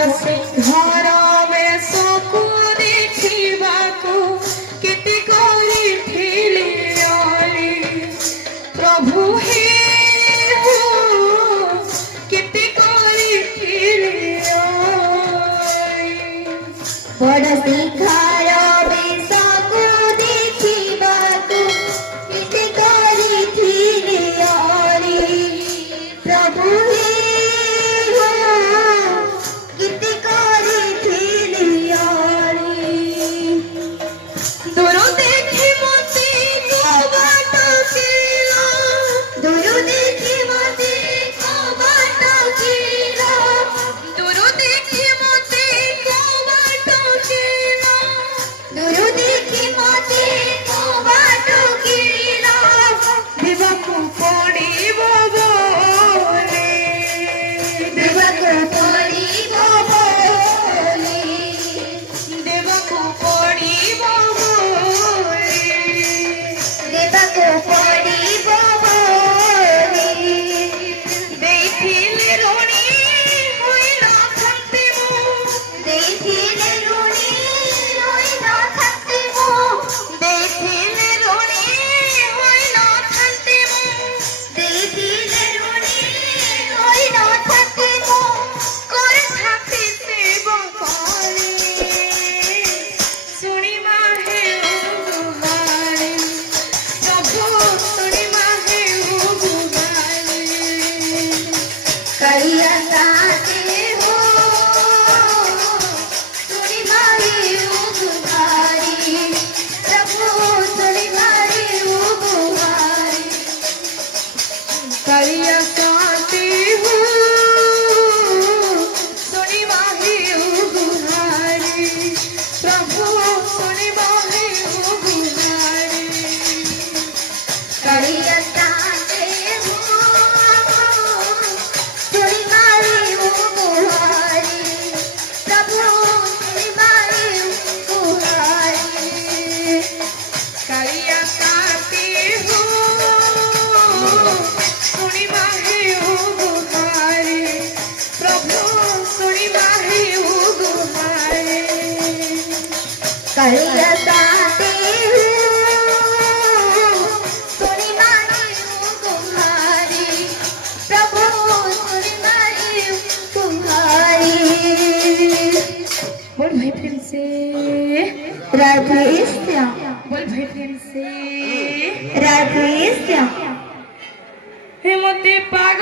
से घर में सबको देखा केते करी प्रभु हे केते करी बड़ शिखर में सबको देखा केते करी प्रभु बोल भाई प्रेम से राधे श्याम। बोल भाई प्रेम से राधे श्याम। हे मते पागल